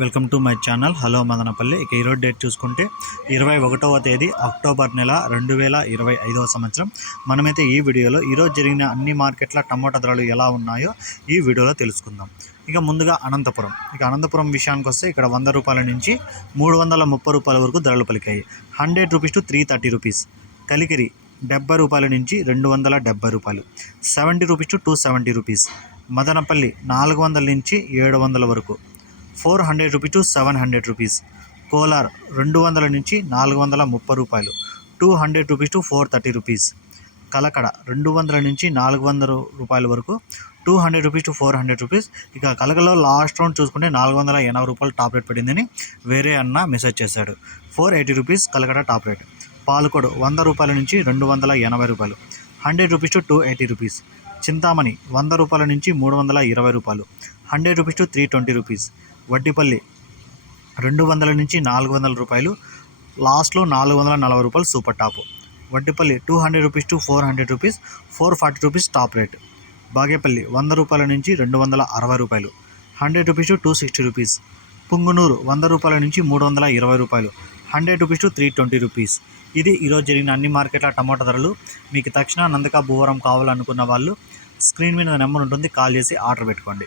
Welcome to my channel. Hello Madanapalle. ఇక ఈరోజు date చూసుకుంటే ఇరవై ఒకటవ తేదీ అక్టోబర్ నెల రెండు వేల ఇరవై ఐదవ సంవత్సరం. మనమైతే ఈ వీడియోలో ఈరోజు జరిగిన అన్ని మార్కెట్ల టమోటా ధరలు ఎలా ఉన్నాయో ఈ వీడియోలో తెలుసుకుందాం. ఇక ముందుగా అనంతపురం. ఇక అనంతపురం విషయానికి వస్తే ఇక్కడ వంద రూపాయల నుంచి మూడు వందల ముప్పై రూపాయల వరకు ధరలు పలికాయి. Hundred rupees to three thirty rupees. Kalikiri డెబ్బై రూపాయల నుంచి రెండు వందల డెబ్బై రూపాయలు. Seventy rupees to two seventy rupees. Madanapalle నాలుగు వందల నుంచి ఏడు వందల వరకు. Four hundred rupee to seven hundred rupees. Kolar రెండు వందల నుంచి నాలుగు వందల ముప్పై రూపాయలు. Two hundred rupees to four thirty rupees. Kalakada రెండు వందల నుంచి నాలుగు వందల రూపాయల వరకు two hundred rupees to four hundred rupees. ఇక కలకలో లాస్ట్ రౌండ్ చూసుకుంటే నాలుగు వందల ఎనభై రూపాయలు టాప్ రేట్ పడిందని వేరే అన్న మెసేజ్ చేశాడు. Four eighty rupees Kalakada top rate. Palakode వంద రూపాయల నుంచి రెండు వందల ఎనభై రూపాయలు. Hundred rupees to two eighty rupees. Chintamani వంద రూపాయల నుంచి మూడు వందల ఇరవై రూపాయలు. Hundred rupees to three twenty rupees. Vaddipalli రెండు వందల నుంచి నాలుగు వందల రూపాయలు. లాస్ట్లో నాలుగు వందల నలభై రూపాయలు super top. Vaddipalli two hundred rupees to four hundred rupees. Four forty rupees top rate. Bagepalli వంద రూపాయల నుంచి రెండు వందల అరవై రూపాయలు. Hundred rupees to two sixty rupees. Punganur వంద రూపాయల నుంచి మూడు వందల ఇరవై రూపాయలు. Hundred rupees to three twenty rupees. ఇది ఈరోజు జరిగిన అన్ని మార్కెట్ల టమాటా ధరలు. మీకు తక్షణ నందక భూవరం కావాలనుకున్న వాళ్ళు స్క్రీన్ మీద నెంబర్ ఉంటుంది. కాల్ చేసి ఆర్డర్ పెట్టుకోండి.